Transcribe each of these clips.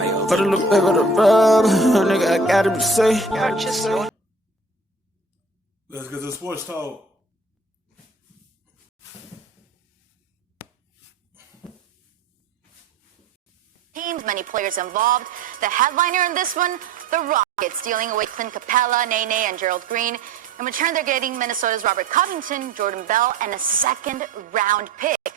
For the little baby to rub, nigga, I gotta be safe. Let's get to sports talk. Teams, many players involved. The headliner in this one, the Rockets, dealing away Clint Capella, Nene, and Gerald Green. In return, they're getting Minnesota's Robert Covington, Jordan Bell, and a second-round pick.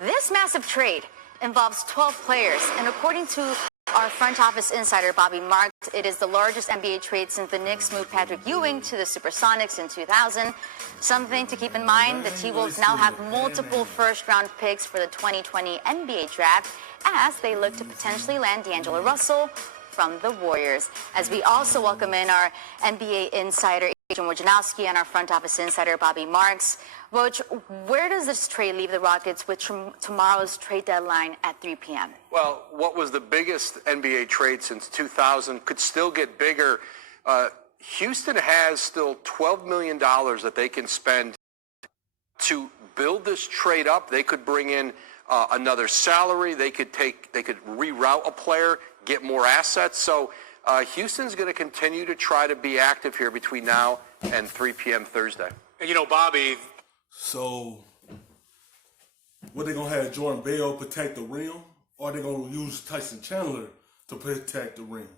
This massive trade involves 12 players, and according to our front office insider, Bobby Marks, it is the largest NBA trade since the Knicks moved Patrick Ewing to the Supersonics in 2000. Something to keep in mind, the T-Wolves now have multiple first-round picks for the 2020 NBA draft as they look to potentially land D'Angelo Russell from the Warriors. As we also welcome in our NBA insider, Adrian Wojnarowski, and our front office insider, Bobby Marks. Woj, where does this trade leave the Rockets with tomorrow's trade deadline at 3 p.m.? Well, what was the biggest NBA trade since 2000 could still get bigger. Houston has still $12 million that they can spend to build this trade up. They could bring in another salary. They could reroute a player, get more assets. So Houston's going to continue to try to be active here between now and 3 p.m. Thursday. And, you know, Bobby. So, what they going to have Jordan Bell protect the rim, or they going to use Tyson Chandler to protect the rim?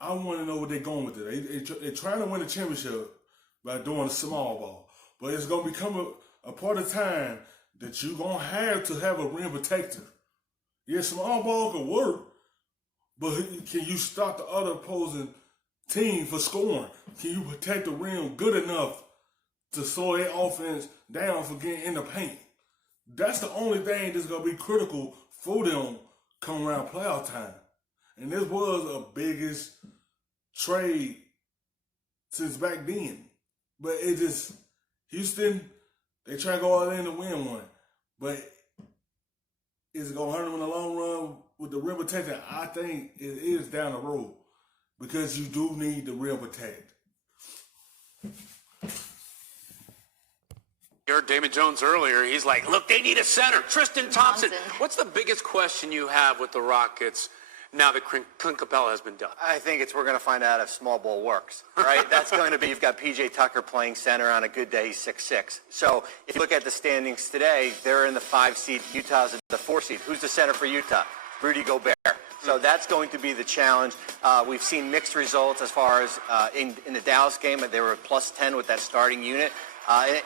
I want to know what they're going with it. They're trying to win a championship by doing a small ball. But it's going to become a part of time that you're going to have a rim protector. Yeah, small ball can work, but can you stop the other opposing team for scoring? Can you protect the rim good enough to slow their offense down for getting in the paint? That's the only thing that's going to be critical for them come around playoff time. And this was the biggest trade since back then. But it just, Houston, they try to go all in to win one. But is it going to hurt them in the long run with the rim protection? I think it is down the road because you do need the rim protect. You heard Damon Jones earlier. He's like, look, they need a center. Tristan Thompson. What's the biggest question you have with the Rockets now that Clint Capella has been done? I think we're going to find out if small ball works, right? That's going to be, you've got P.J. Tucker playing center on a good day, he's 6'6". So if you look at the standings today, they're in the 5 seed, Utah's in the 4 seed. Who's the center for Utah? Rudy Gobert. So that's going to be the challenge. We've seen mixed results as far as in the Dallas game, they were plus 10 with that starting unit.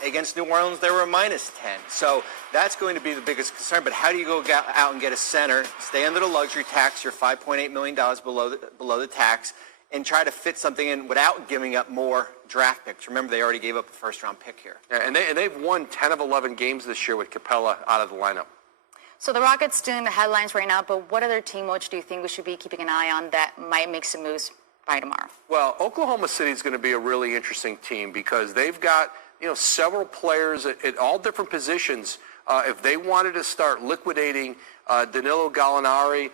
Against New Orleans, they were a minus 10. So that's going to be the biggest concern. But how do you go out and get a center, stay under the luxury tax, you're $5.8 million below the tax, and try to fit something in without giving up more draft picks? Remember, they already gave up a first-round pick here. Yeah, and they've won 10 of 11 games this year with Capella out of the lineup. So the Rockets doing the headlines right now, but what other team, Woj, do you think we should be keeping an eye on that might make some moves by tomorrow? Well, Oklahoma City is going to be a really interesting team because they've got several players at all different positions. If they wanted to start liquidating Danilo Gallinari,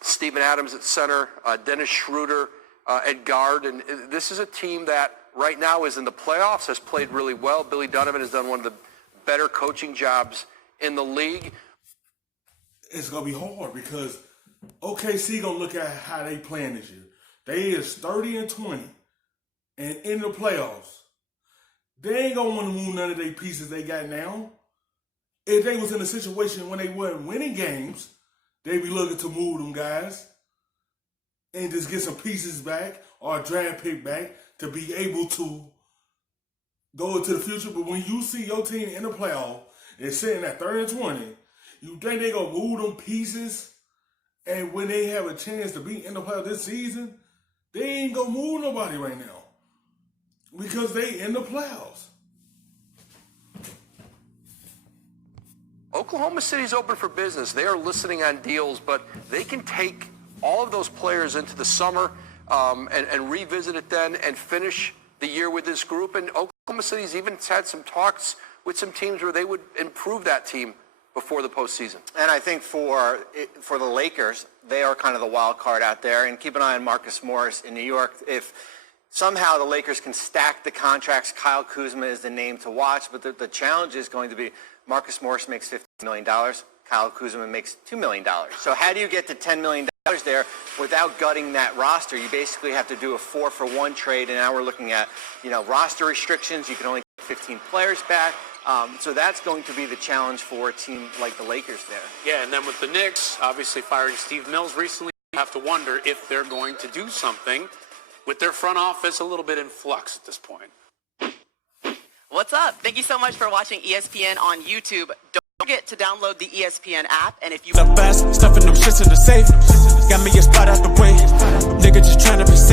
Steven Adams at center, Dennis Schroeder at guard, and this is a team that right now is in the playoffs, has played really well. Billy Donovan has done one of the better coaching jobs in the league. It's going to be hard because OKC going to look at how they playing this year. They is 30-20 and in the playoffs. They ain't going to want to move none of their pieces they got now. If they was in a situation when they weren't winning games, they'd be looking to move them guys and just get some pieces back or a draft pick back to be able to go into the future. But when you see your team in the playoff and sitting at 30-20, you think they going to move them pieces, and when they have a chance to be in the playoff this season, they ain't going to move nobody right now. Because they in the playoffs. Oklahoma City's open for business. They are listening on deals, but they can take all of those players into the summer and revisit it then and finish the year with this group. And Oklahoma City's even had some talks with some teams where they would improve that team before the postseason. And I think for the Lakers, they are kind of the wild card out there. And keep an eye on Marcus Morris in New York. If somehow the Lakers can stack the contracts, Kyle Kuzma is the name to watch. But the challenge is going to be Marcus Morris makes $50 million. Kyle Kuzma makes $2 million. So how do you get to $10 million there without gutting that roster? You basically have to do a 4-for-1 trade, and now we're looking at, roster restrictions. You can only get 15 players back. So that's going to be the challenge for a team like the Lakers there. Yeah, and then with the Knicks, obviously firing Steve Mills recently, you have to wonder if they're going to do something with their front office a little bit in flux at this point. What's up? Thank you so much for watching ESPN on YouTube. Don't forget to download the ESPN app, and if you Fast, stuffing them shits in the safe. Got me a spot out the way. Nigga just trying to be safe.